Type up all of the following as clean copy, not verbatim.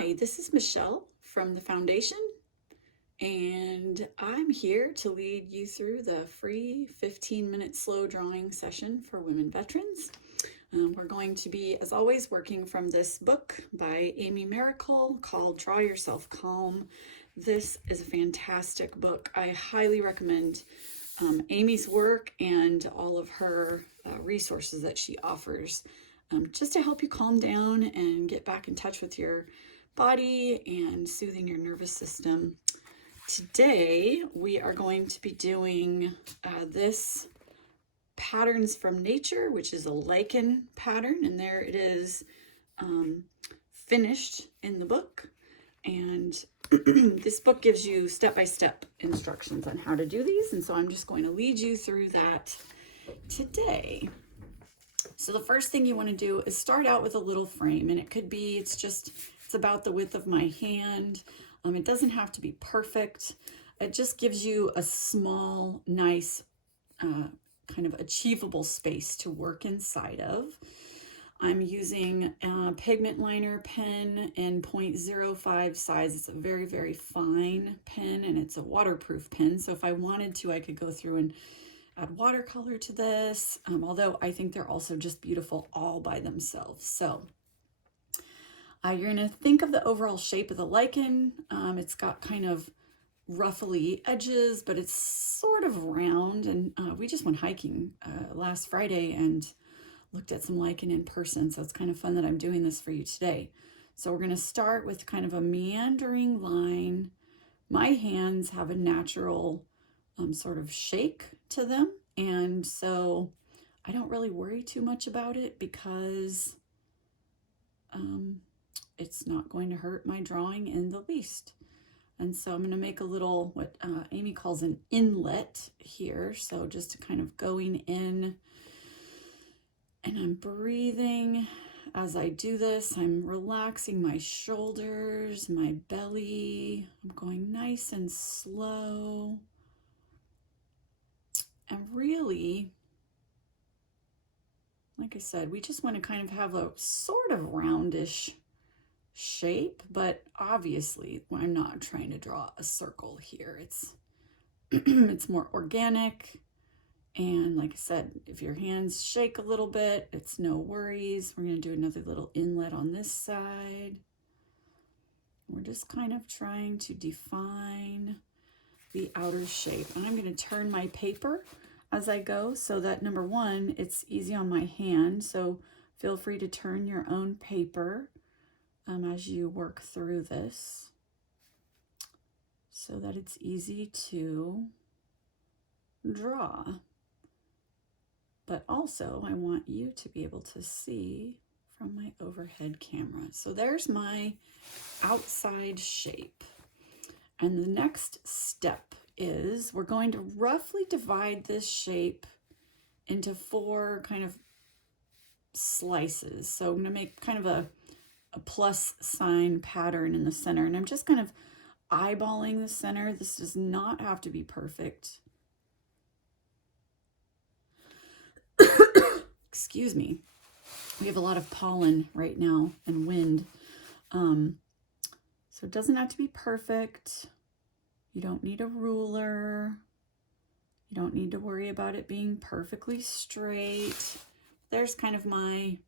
Hi, this is Michelle from the foundation, and I'm here to lead you through the free 15-minute slow drawing session for women veterans. We're going to be, as always, working from this book by Amy Miracle called Draw Yourself Calm. This is a fantastic book. I highly recommend Amy's work and all of her resources that she offers just to help you calm down and get back in touch with your body and soothing your nervous system. Today, we are going to be doing this Patterns from Nature, which is a lichen pattern, and there it is finished in the book. And this book gives you step-by-step instructions on how to do these, and so I'm just going to lead you through that today. So the first thing you want to do is start out with a little frame, and it could be, it's about the width of my hand. It doesn't have to be perfect. It just gives you a small, nice, kind of achievable space to work inside of. I'm using a pigment liner pen in 0.05 size. It's a very, very fine pen, and it's a waterproof pen. So if I wanted to, I could go through and add watercolor to this, although I think they're also just beautiful all by themselves. So you're gonna think of the overall shape of the lichen. It's got kind of ruffly edges, but it's sort of round. And we just went hiking last Friday and looked at some lichen in person. So it's kind of fun that I'm doing this for you today. So we're gonna start with kind of a meandering line. My hands have a natural sort of shake to them. And so I don't really worry too much about it because it's not going to hurt my drawing in the least. And so I'm going to make a little, what Amy calls an inlet here. So just kind of going in, and I'm breathing as I do this. I'm relaxing my shoulders, my belly. I'm going nice and slow. And really, like I said, we just want to kind of have a sort of roundish shape, but obviously I'm not trying to draw a circle here. It's it's more organic. And like I said, if your hands shake a little bit, it's no worries. We're going to do another little inlet on this side. We're just kind of trying to define the outer shape. And I'm going to turn my paper as I go so that, number one, it's easy on my hand. So feel free to turn your own paper as you work through this so that it's easy to draw. But also I want you to be able to see from my overhead camera. So there's my outside shape. And the next step is we're going to roughly divide this shape into 4 kind of slices. So I'm going to make kind of a plus sign pattern in the center, and I'm just kind of eyeballing the center. This does not have to be perfect. Excuse me. We have a lot of pollen right now and wind. So it doesn't have to be perfect. You don't need a ruler. You don't need to worry about it being perfectly straight. There's kind of my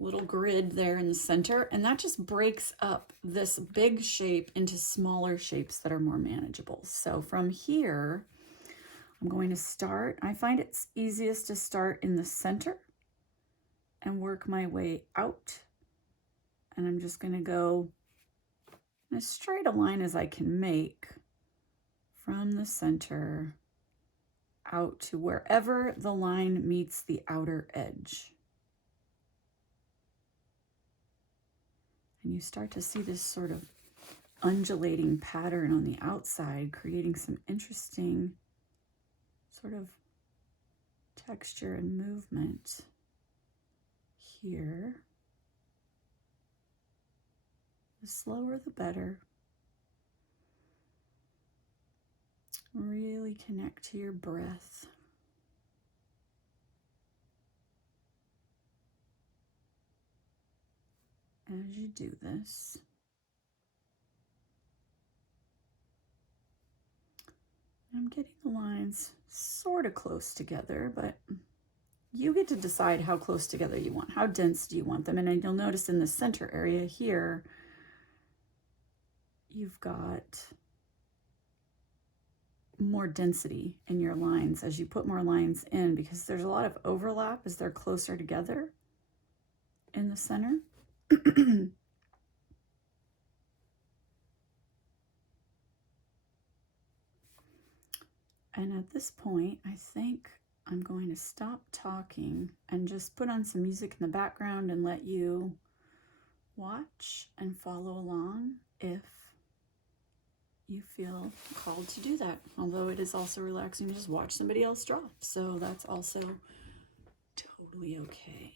little grid there in the center, and that just breaks up this big shape into smaller shapes that are more manageable. So from here, I'm going to start. I find it's easiest to start in the center and work my way out. And I'm just going to go as straight a line as I can make from the center out to wherever the line meets the outer edge. And you start to see this sort of undulating pattern on the outside, creating some interesting sort of texture and movement here. The slower the better. Really connect to your breath. As you do this, I'm getting the lines sort of close together, but you get to decide how close together you want. How dense do you want them? And you'll notice in the center area here, you've got more density in your lines as you put more lines in, because there's a lot of overlap as they're closer together in the center. And at this point, I think I'm going to stop talking and just put on some music in the background and let you watch and follow along if you feel called to do that. Although it is also relaxing to just watch somebody else draw. So that's also totally okay.